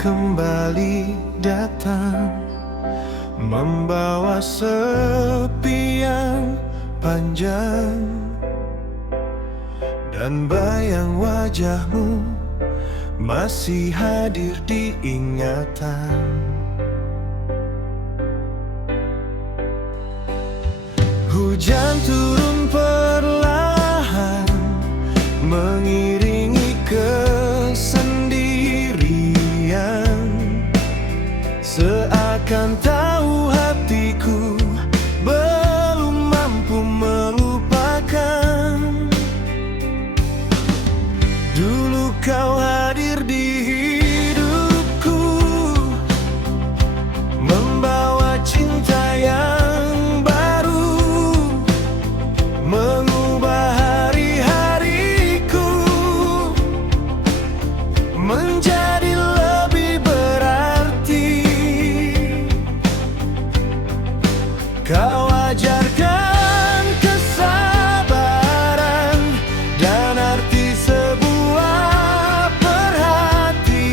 kembali datang, membawa sepi yang panjang, dan bayang wajahmu masih hadir di ingatan. Hujan turun perlahan, mengiringi kesendirian, seakan tahu hatiku belum mampu melupakan. Dulu kau hadir di hidupku, membawa cinta yang baru, mengubah hari-hariku menjadi lebih berarti. Kau ajarkan kesabaran dan arti sebuah perhatian,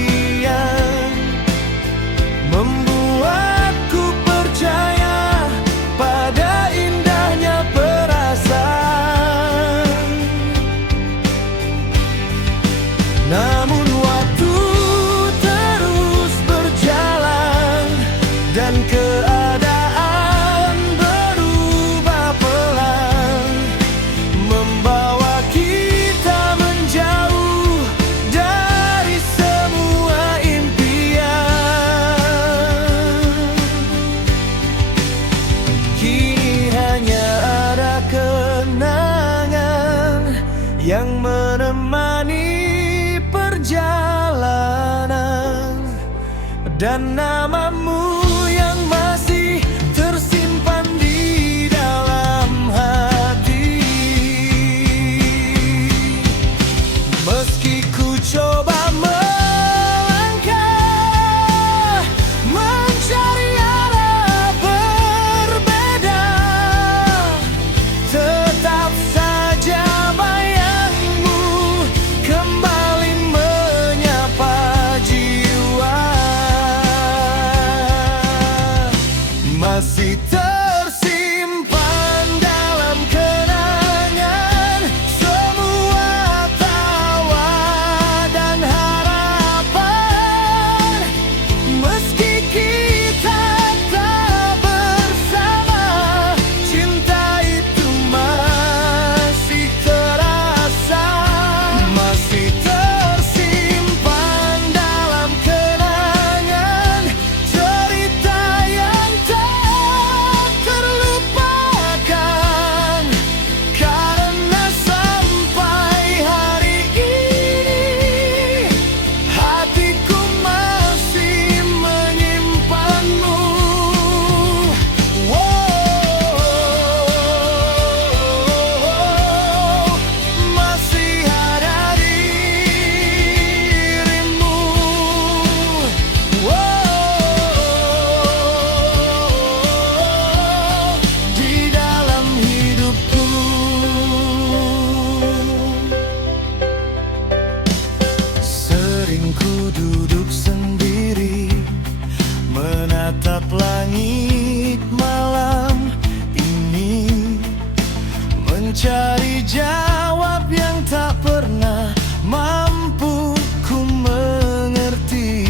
membuatku percaya pada indahnya perasaan. Namun waktu terus berjalan dan keadaan berubah pelan, membawa kita menjauh dari semua impian. Kini hanya ada kenangan yang menemani perjalanan, dan namamu yang masih tersimpan di dalam hati. Meski ku coba melangkah, mencari arah berbeda, tetap saja bayangmu kembali menyapa jiwa. Masih tersimpan dalam kenangan semua tawa dan harapan. Meski kita tak bersama, cinta itu masih terasa. Masih tersimpan dalam kenangan cerita yang tak terlupakan, karena sampai hari ini hatiku masih menyimpanmu. Masih ada dirimu. Di dalam hidupku. Sering ku duduk sendiri, menatap langit malam ini, mencari jawab yang tak pernah mampu ku mengerti.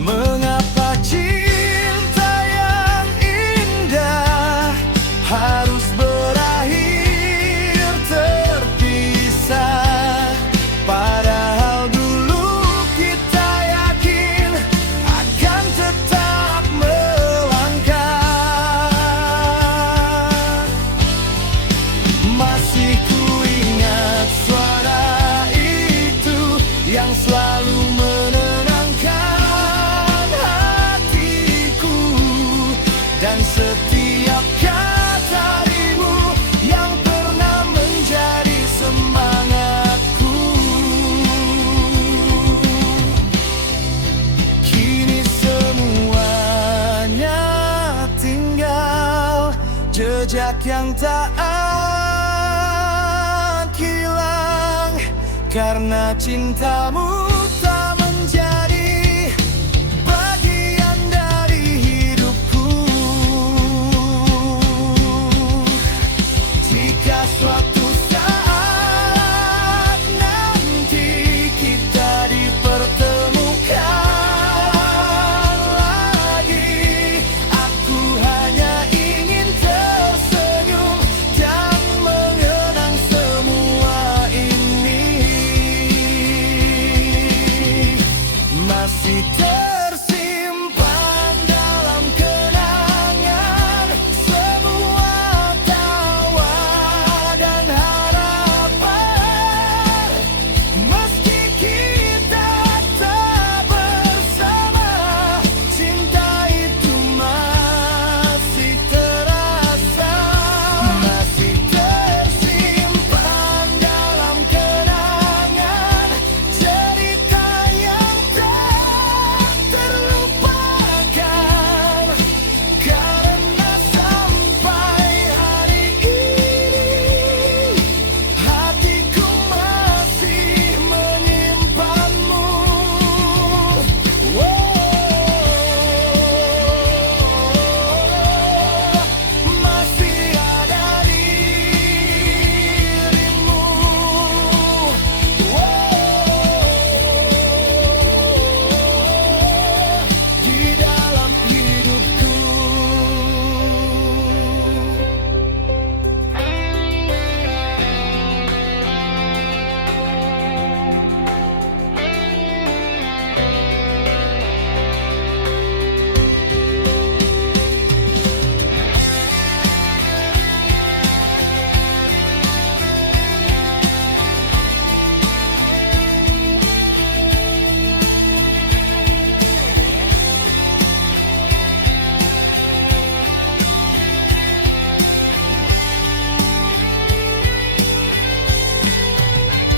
Mengapa cinta yang indah harus berakhir terpisah, padahal dulu kita yakin akan tetap melangkah. Masih ku ingat suara itu yang selalu menenangkan hatiku, dan setiap kata-katamu yang pernah menjadi semangatku. Kini semuanya tinggal jejak yang tak hilang Karena cintamu tak menjadi bagian dari hidupku. Jika suatu saat nanti kita dipertemukan lagi, aku hanya ingin tersenyum dan mengenang semua ini. Masih tersimpan dalam kenangan semua tawa dan harapan. Meski kita tak bersama, cinta itu masih terasa. Masih tersimpan dalam kenangan cerita yang tak terlupakan. Karena sampai hari ini hatiku masih menyimpanmu. Masih ada dirimu di dalam hidupku.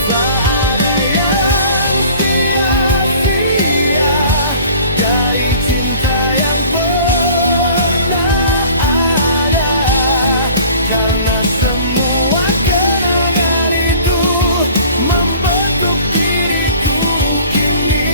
Tak ada yang sia-sia dari cinta yang pernah ada. Karena semua kenangan itu membentuk diriku kini.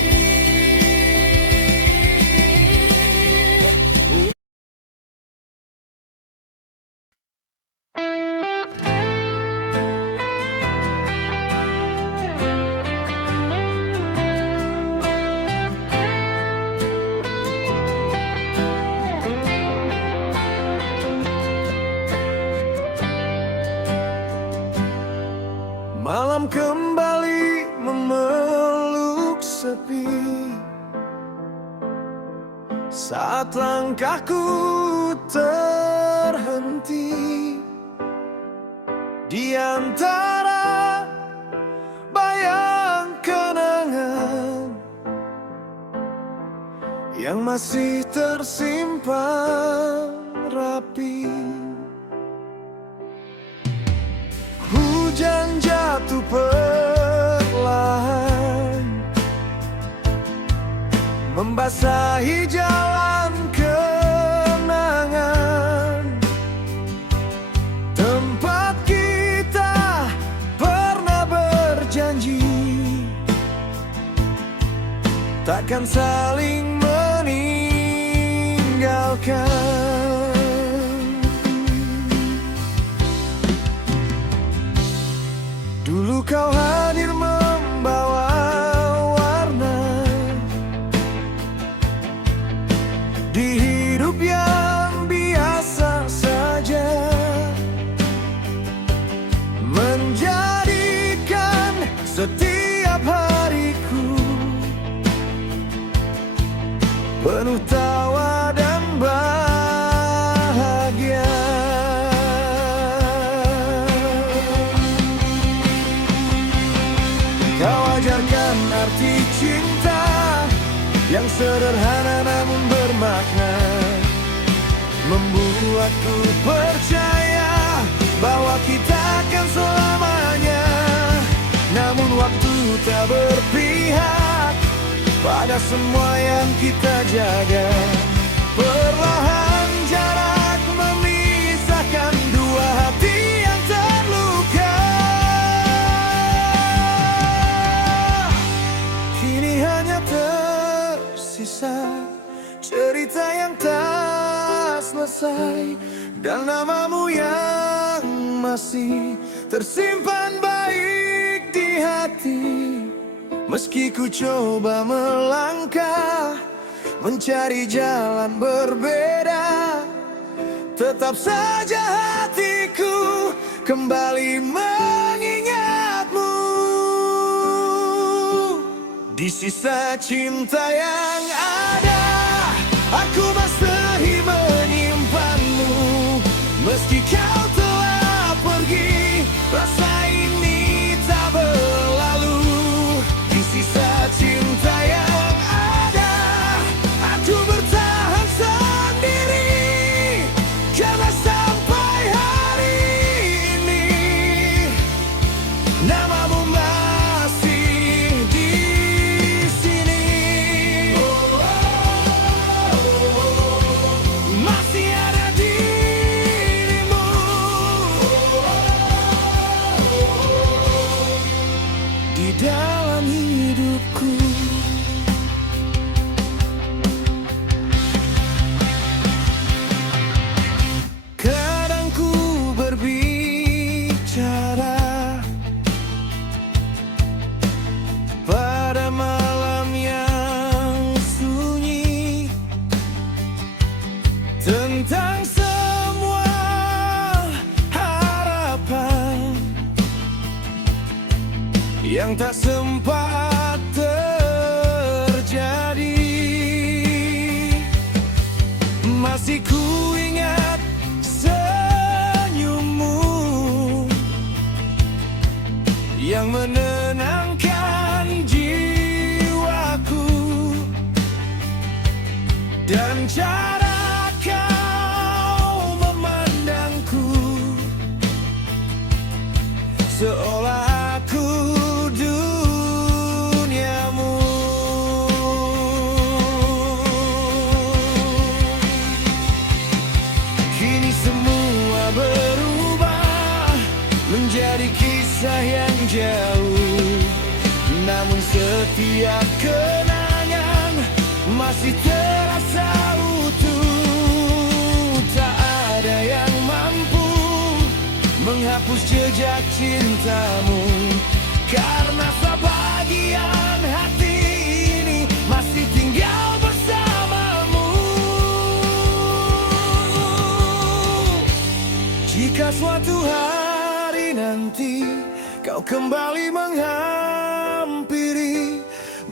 Malam kembali memeluk sepi saat langkahku terhenti di antara bayang kenangan yang masih tersimpan rapi. Hujan jatuh perlahan membasahi jalan kenangan, tempat kita pernah berjanji takkan saling meninggalkan. Dulu kau hadir membawa warna di hidup yang biasa saja, menjadikan setiap hariku penuh tawa dan bahagia. Kau ajarkan arti cinta yang sederhana namun bermakna, membuatku percaya bahwa kita akan selamanya. Namun waktu tak berpihak pada semua yang kita jaga. Perlahan jarak memisahkan dua hati yang terluka. cerita yang tak selesai, dan namamu yang masih tersimpan baik di hati. Meski ku coba melangkah, mencari jalan berbeda, tetap saja hatiku kembali mengingatmu. Di sisa cinta yang ada, aku masih menyimpanmu. Meski kau telah pergi, rasa ini tak berlalu. Di sisa cinta yang ada, aku bertahan sendiri, karena sampai hari ini namamu masih di sini. Masih ada dirimu di dalam hidupku. Kadang ku berbicara pada malam yang sunyi tentang semua harapan yang tak sempat terjadi. Masih ku ingat senyummu yang menenangkan jiwaku, dan cara kau memandangku seolah aku duniamu. Kini semua berubah menjadi kisah yang jauh, namun setiap kenangan masih terasa utuh. Tak ada yang mampu menghapus jejak cintamu, karena sebagian hati ini masih tinggal bersamamu. Jika suatu hari nanti kau kembali menghampiri,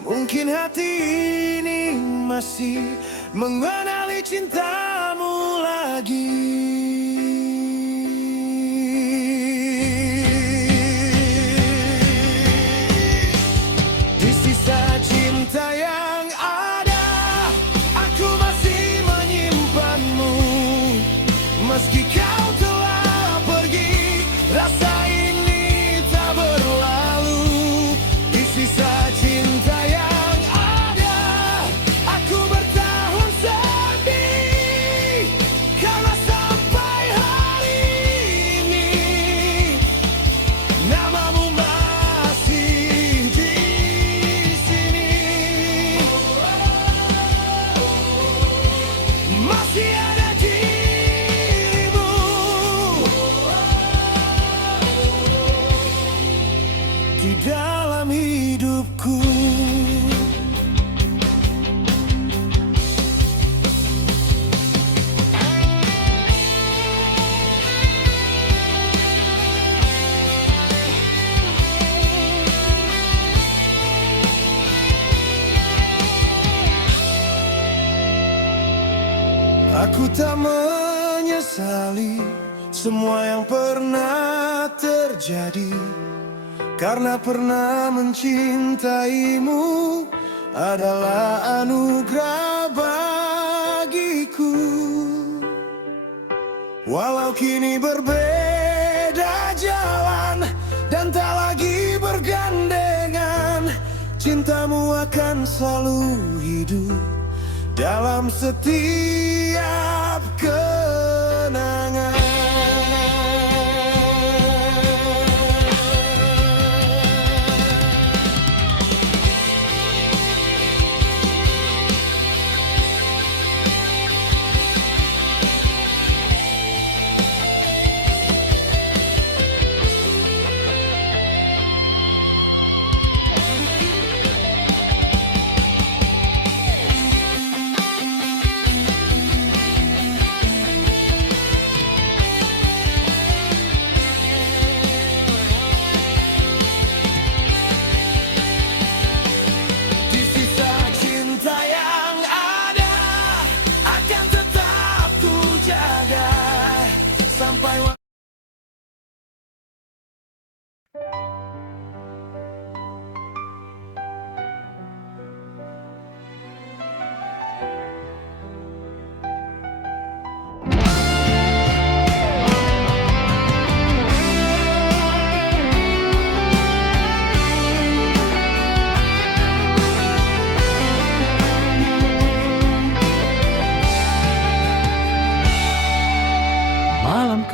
mungkin hati ini masih mengenali cintamu lagi. Di sisa cinta yang ada, aku masih menyimpanmu. Meski kau telah pergi, rasa ini tak berlalu. Di sisa cinta yang ada, aku bertahan sendiri, karena sampai hari ini namamu masih di sini. Masih ada dirimu di dalam hidupku. Aku tak menyesali semua yang pernah terjadi, karena pernah mencintaimu adalah anugerah bagiku. Walau kini berbeda jalan dan tak lagi bergandengan, cintamu akan selalu hidup dalam setiap kenangan.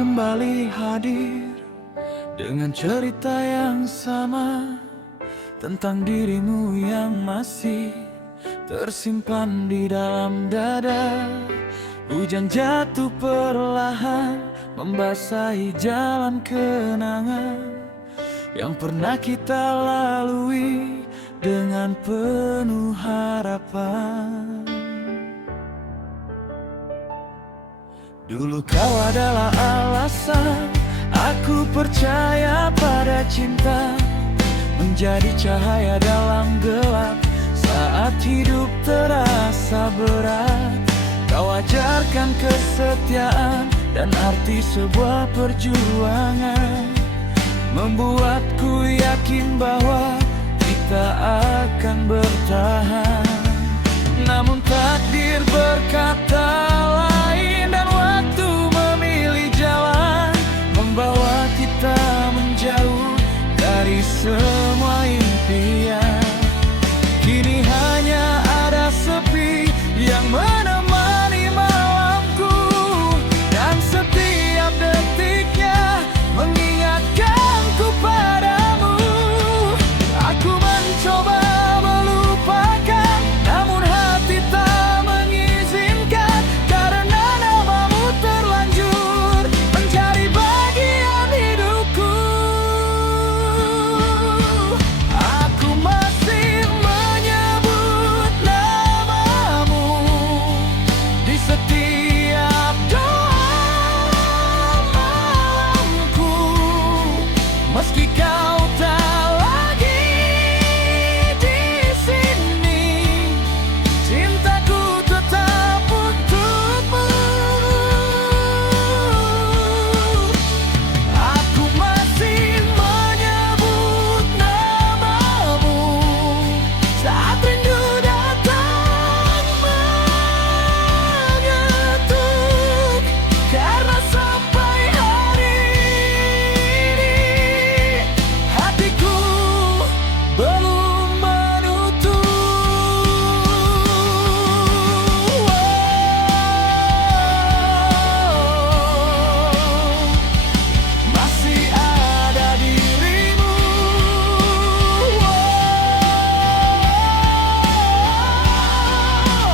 kembali hadir dengan cerita yang sama tentang dirimu yang masih tersimpan di dalam dada. Hujan jatuh perlahan membasahi jalan kenangan yang pernah kita lalui dengan penuh harapan. Dulu kau adalah alasan aku percaya pada cinta, menjadi cahaya dalam gelap saat hidup terasa berat. Kau ajarkan kesetiaan dan arti sebuah perjuangan, membuatku yakin bahwa kita akan bertahan. Namun takdir berkata lain dan waktu memilih jalan, membawa kita menjauh dari semua impian. Kini hanya ada sepi yang menemani malamku, dan setiap detiknya mengingatkanku padamu. Aku mencoba melupakan, namun hati tak mengizinkan, karena namamu terlanjur menjadi bagian hidupku. Aku masih menyebut namamu di setiap doa malamku, meski kau tak lagi di sini. Cintaku tetap untukmu. Aku masih menyebut namamu saat rindu datang mengetuk, karena sampai hari ini hatiku belum menutup. Masih ada dirimu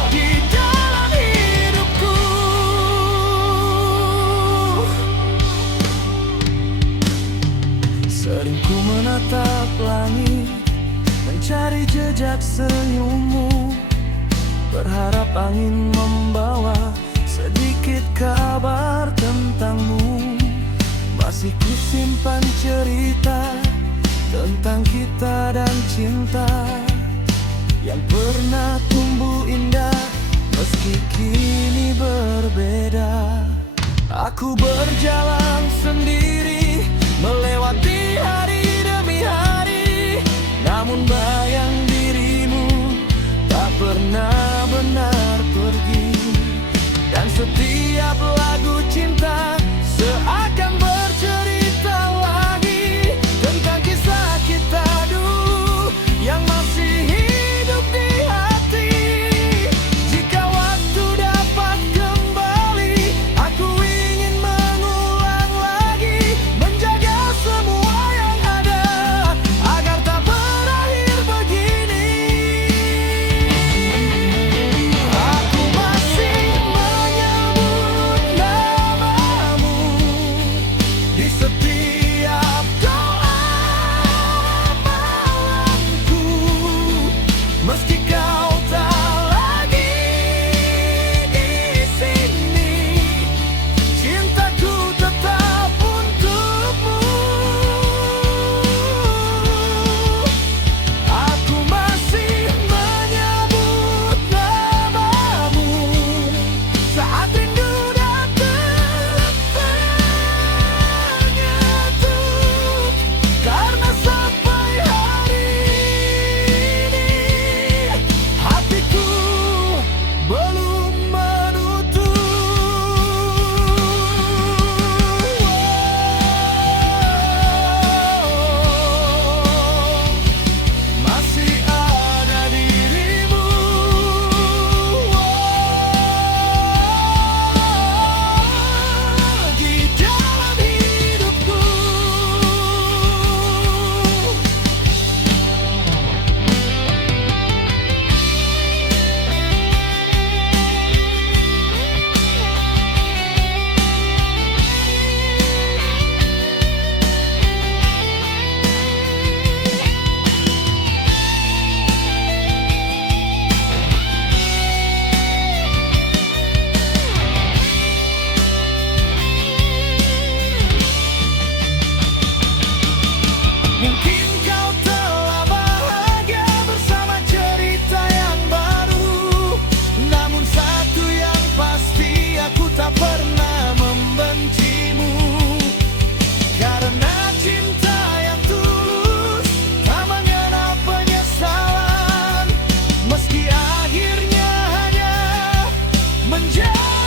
di dalam hidupku. Sering ku menatap langit, mencari jejak senyummu, berharap angin membawa sedikit kabar tentangmu. Masih ku simpan cerita tentang kita dan cinta yang pernah tumbuh indah, meski kini berbeda. Aku berjalan sendiri melewati hari demi hari, namun bayang dirimu tak pernah benar pergi. Dan setiap lagu cinta seakan bercerita lagi tentang kisah kita dulu yang masih hidup di hati. Jika waktu dapat kembali, aku ingin mengulang lagi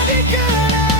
menjadi kenangan.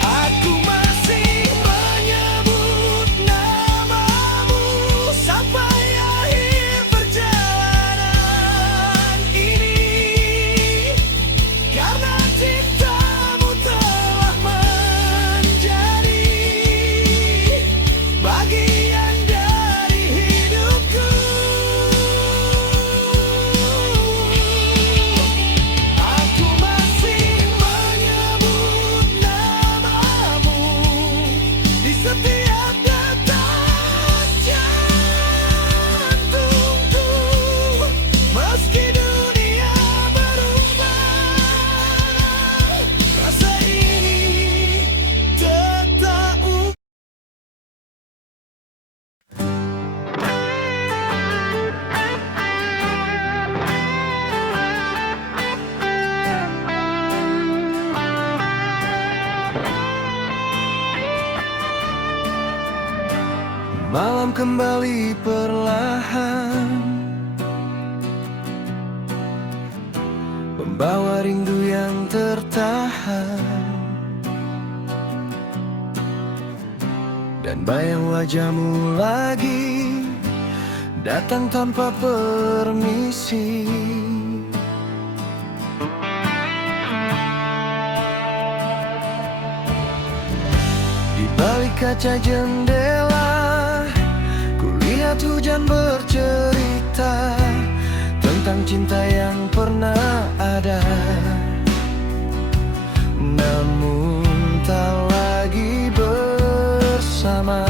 Aku masih menyebut namamu sampai akhir perjalanan ini, karena cintamu telah menjadi bagian dari hidupku. Aku masih menyebut namamu di setiap detak jantungku, meski dunia berubah, rasa ini tetap Malam kembali perlahan, membawa rindu yang tertahan, dan bayang wajahmu lagi datang tanpa permisi. Di balik kaca jendela, kulihat hujan bercerita tentang cinta yang pernah ada, namun tak lagi bersama.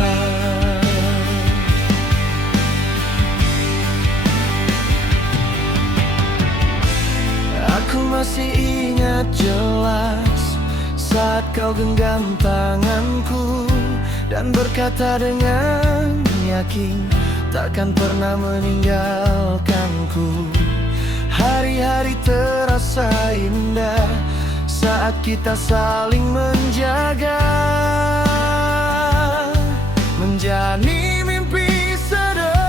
Aku masih ingat jelas saat kau genggam tanganku dan berkata dengan yakin takkan pernah meninggalkanku. Hari-hari terasa indah saat kita saling menjaga, menjalani mimpi sederhana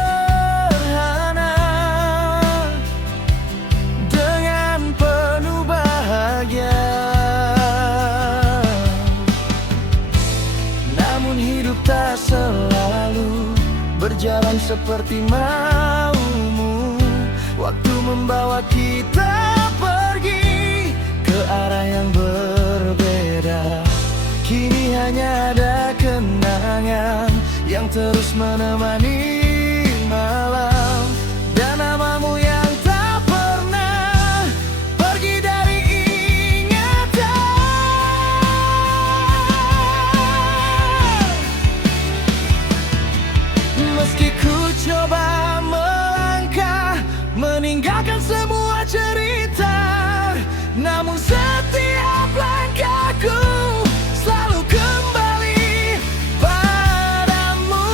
dengan penuh bahagia. Namun hidup tak selalu berjalan seperti maumu. Waktu membawa kita pergi ke arah yang berbeda. Kini hanya ada kenangan yang terus menemani malam, dan namamu yang tak pernah pergi dari ingatan. Meski ku coba melangkah meninggalkan semua cerita, namun setiap langkahku selalu kembali padamu.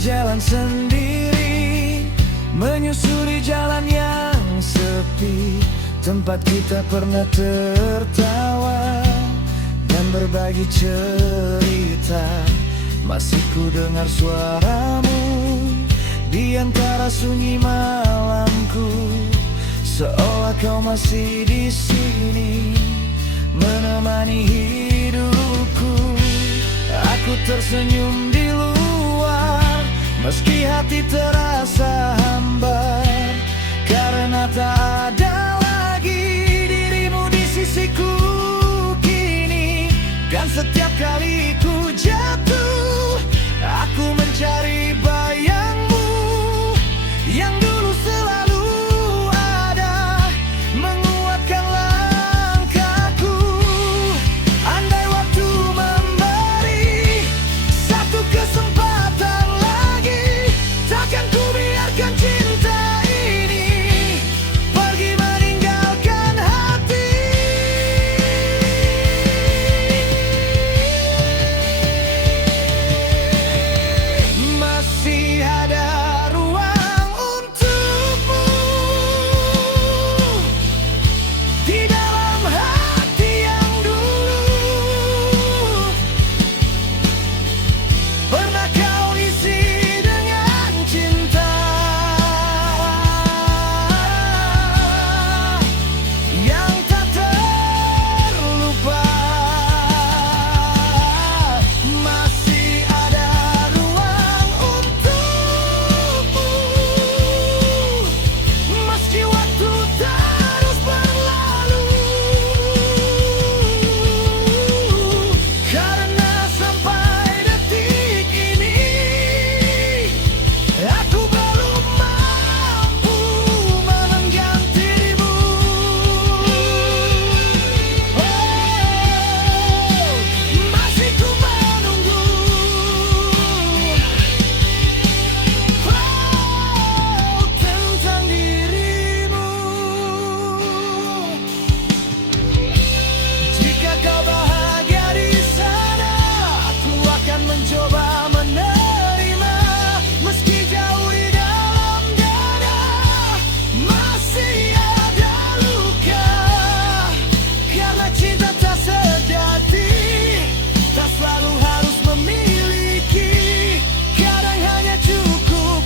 berjalan sendiri, menyusuri jalan yang sepi, tempat kita pernah tertawa dan berbagi cerita. Masih ku dengar suaramu di antara sunyi malamku, seolah kau masih di sini menemani hidupku. Aku tersenyum di luar, meski hati terasa hambar, karena tak ada lagi dirimu di sisiku kini. Dan setiap kali ku jatuh, aku mencari bayangmu yang dulu selalu ada, menguatkan langkahku. Andai waktu memberi satu kesempatan lagi, takkan ku biarkan cinta ini pergi meninggalkan hati. Masih ada ruang untukmu di dalam hati yang dulu pernah kau isi dengan cinta yang tak terlupa. Masih ada ruang untukmu, meski waktu terus berlalu, karena sampai detik ini aku belum mampu menenggang dirimu. Masih ku menunggu tentang dirimu. Jika kau bahagia di sana, aku akan mencoba menerima, meski jauh di dalam dada masih ada luka. Karena cinta tak sejati, tak selalu harus memiliki, kadang hanya cukup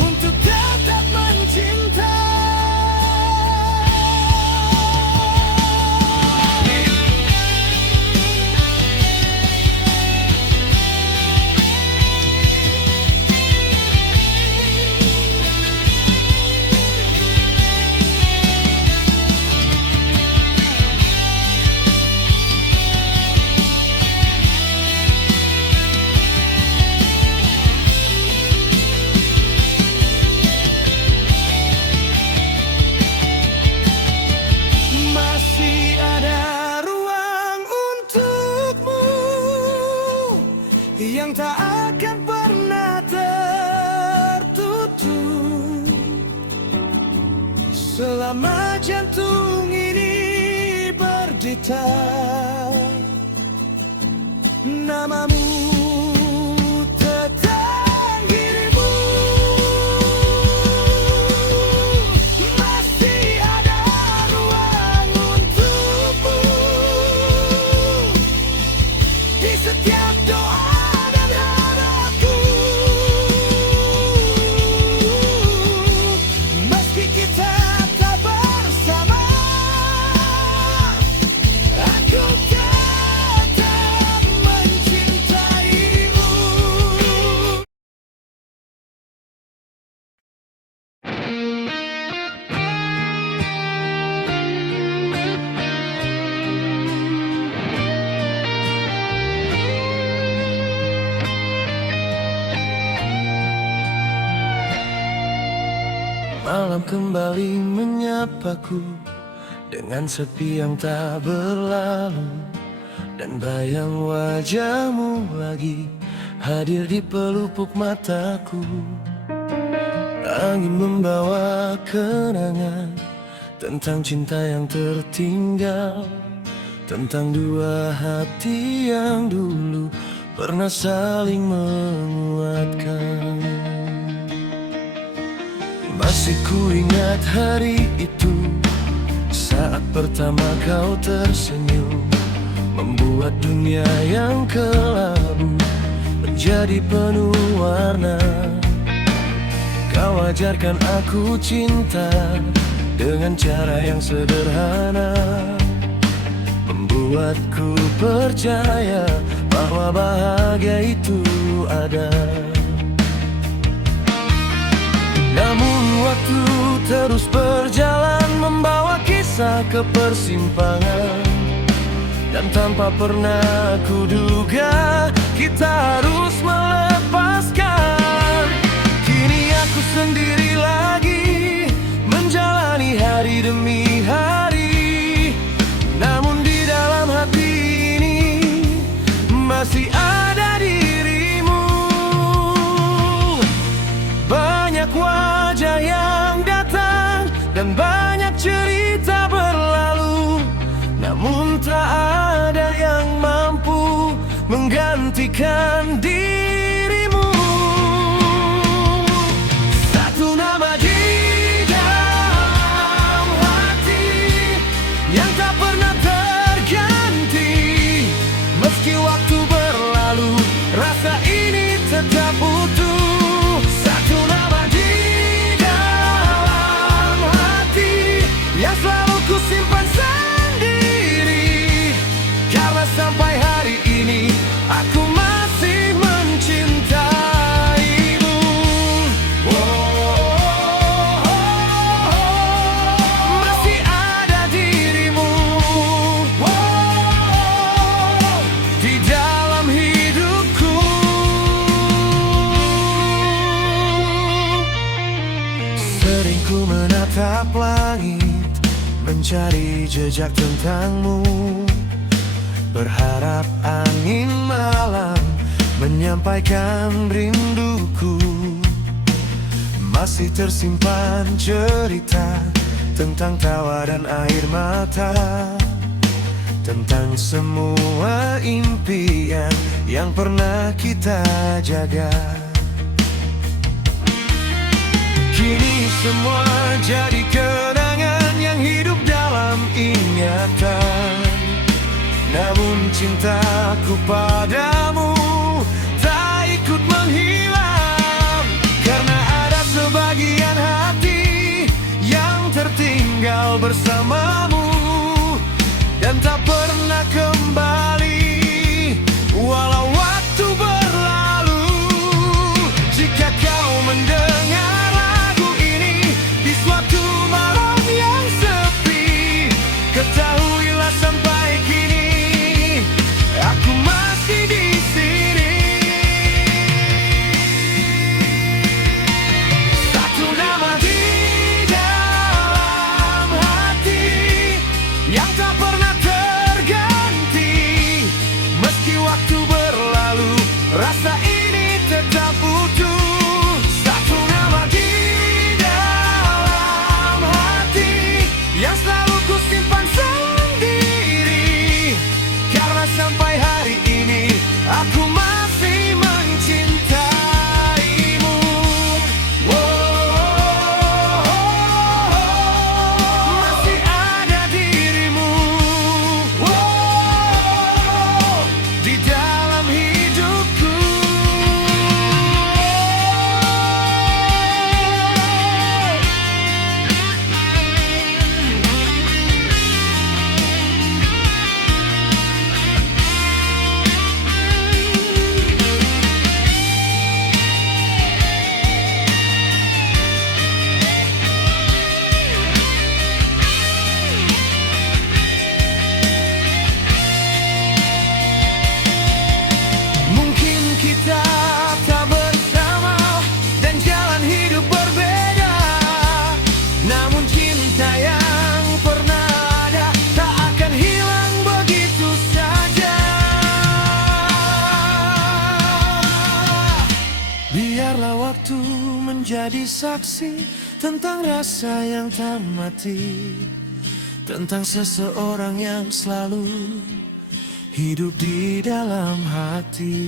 untuk tetap mencinta. Masih ada ruang untukmu yang tak akan pernah tertutup selama jantung ini berdita. Namamu tentang dirimu. Masih ada ruang untukmu di setiap doa dan harapku. Meski kita tak bersama, aku tetap mencintaimu. Malam kembali menyapaku dengan sepi yang tak berlalu, dan bayang wajahmu lagi hadir di pelupuk mataku. Angin membawa kenangan tentang cinta yang tertinggal, tentang dua hati yang dulu pernah saling menguatkan. Masih kuingat hari itu, saat pertama kau tersenyum, membuat dunia yang kelabu menjadi penuh warna. Kau ajarkan aku cinta dengan cara yang sederhana, membuatku percaya bahwa bahagia itu ada. Namun waktu terus berjalan, membawa kisah ke persimpangan, dan tanpa pernah kuduga kita harus melepaskan. Kini aku sendiri lagi menjalani hari demi hari, namun di dalam hati ini masih ada dirimu. Banyak wajah yang datang dan banyak cerita berlalu, namun tak ada yang mampu menggantikan dirimu. Satu nama di dalam hati yang tak pernah terganti. Meski waktu berlalu, rasa ini tetap utuh. Satu nama di dalam hati yang selalu ku simpan sendiri, karena sampai hari ini aku masih mencintaimu. Masih ada dirimu di dalam hidupku. Sering ku menatap langit, mencari jejak tentangmu, berharap angin malam menyampaikan rinduku. Masih tersimpan cerita tentang tawa dan air mata, tentang semua impian yang pernah kita jaga. Kini semua jadi kenangan yang hidup dalam ingatan. Namun cintaku padamu tak ikut menghilang, karena ada sebagian hati yang tertinggal bersamamu dan tak pernah kembali walau waktu berlalu. Jika kau mendengar lagu ini di suatu malam yang sepi, ketahuilah sampai kini aku masih di sini. Satu nama di dalam hati yang tak pernah terganti. Meski waktu berlalu, rasa ini tetap utuh. Satu nama di dalam hati yang selalu ku simpan sendiri, karena sampai hari ini aku masih mencintaimu. Masih ada dirimu di dalam hidupku. Mungkin kita tak bersama dan jalan hidup berbeda, namun cinta yang pernah ada tak akan hilang begitu saja. Biarlah waktu menjadi saksi tentang rasa yang tak mati, tentang seseorang yang selalu hidup di dalam hati.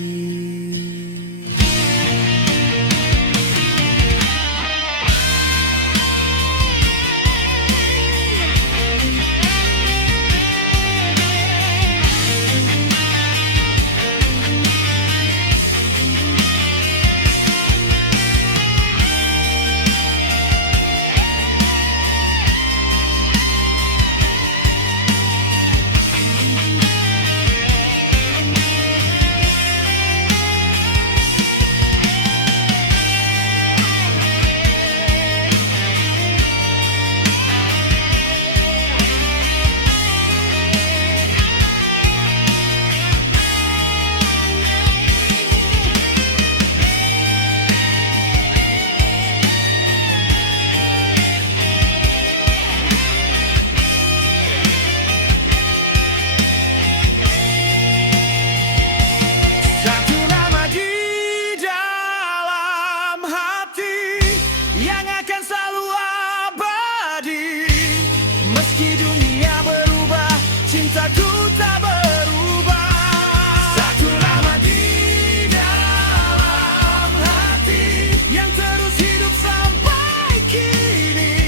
Satu nama di dalam hati yang akan selalu abadi. Meski dunia berubah, cintaku tak berubah. Satu nama di dalam hati yang terus hidup sampai kini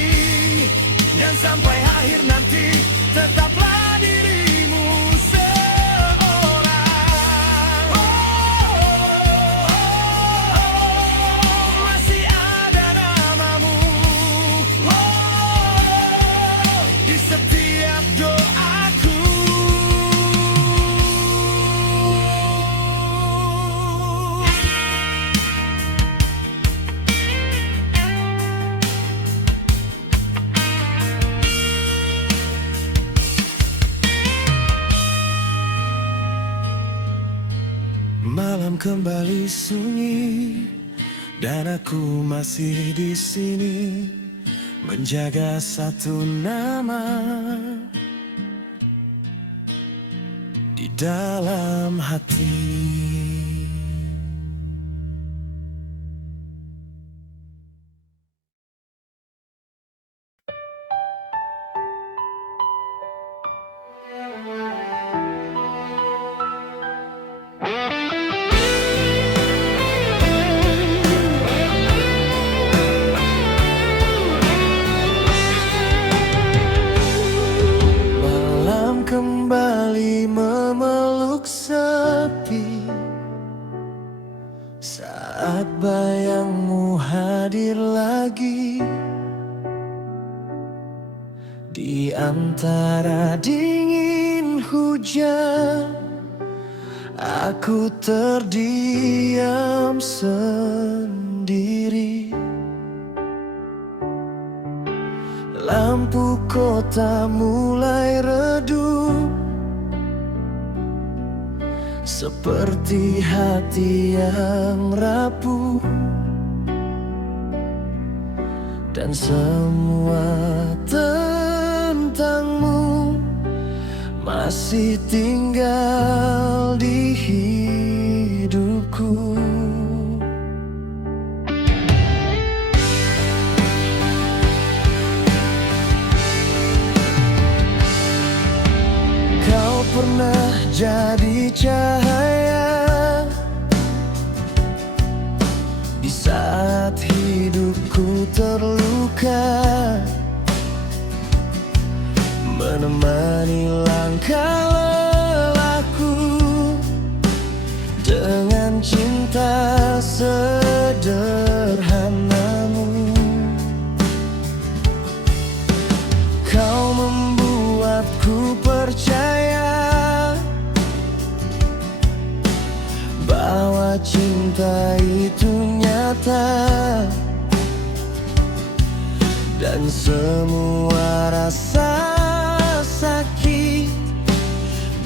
dan sampai akhir nanti. Tetaplah dirimu seorang. Masih ada namamu di setiap doaku. Malam kembali sunyi dan aku masih di sini menjaga satu nama di dalam hati. Malam kembali memeluk sepi saat bayangmu hadir lagi di antara dingin hujan. Aku terdiam sendiri. Lampu kota mulai redup, seperti hati yang rapuh, dan semua tentangmu masih tinggal di hidupku. Kau pernah jadi cahaya di saat hidupku terluka, menemani langkah lelahku dengan cinta sederhanamu. Kau membuatku percaya bahwa cinta itu nyata, dan semua rasa sakit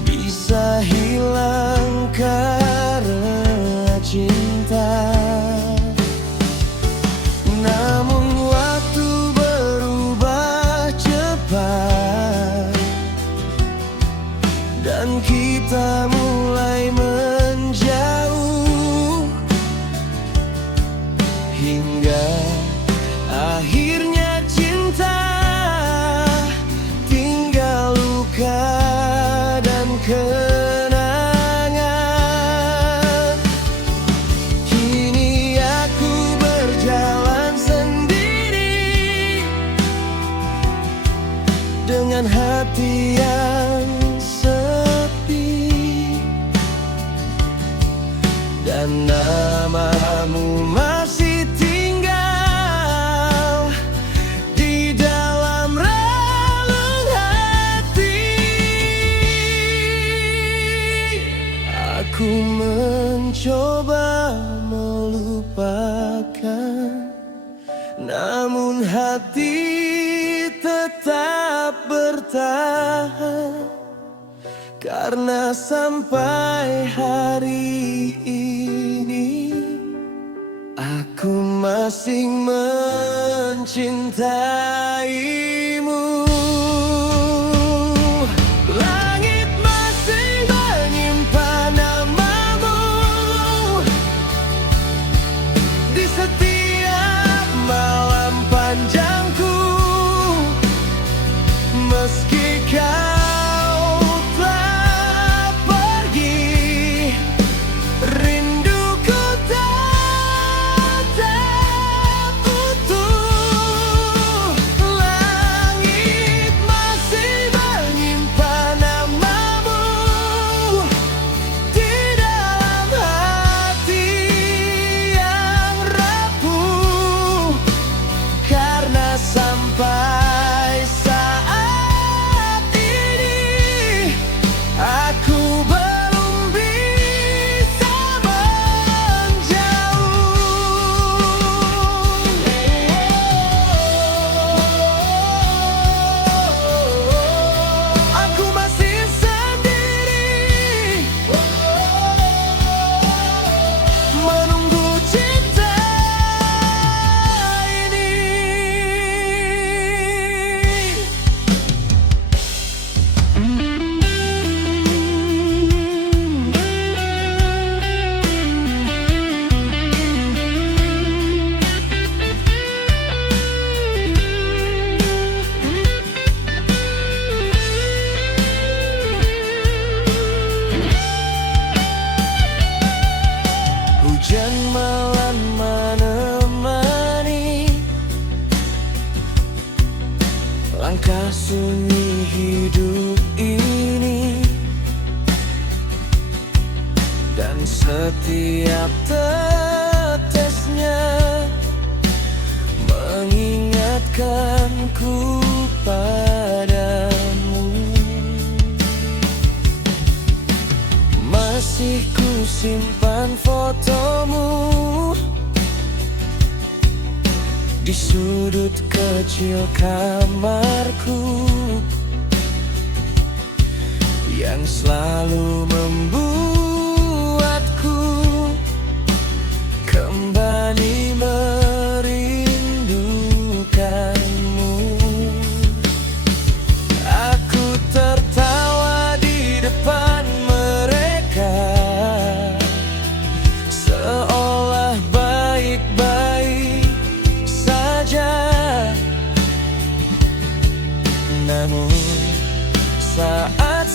bisa hilang karena cinta. Namun waktu berubah cepat dan kita mulai menjauh, hingga akhirnya cinta tinggal luka dan kenangan. hati yang sepi, dan namamu masih tinggal di dalam relung hati. Aku mencoba melupakan, namun hati tetap bertahan, karena sampai hari ini aku masih mencintaimu. Langit masih menyimpan namamu di setiap malam panjangku. Meski kau telah pergi, rinduku tetap utuh. Langit masih menyimpan namamu di dalam hati yang rapuh, karena sampai saat ini aku belum bisa menjauh. Aku masih sendiri menunggu cinta ini. Hujan malam menemani langkah sunyi hidup ini, dan setiap tetesnya mengingatkanku padamu. Masih ku simpan fotomu di sudut kecil kamarku, yang selalu membuatku kembali merindukanmu. Aku tertawa di depan mereka, seolah baik-baik saja. Namun saat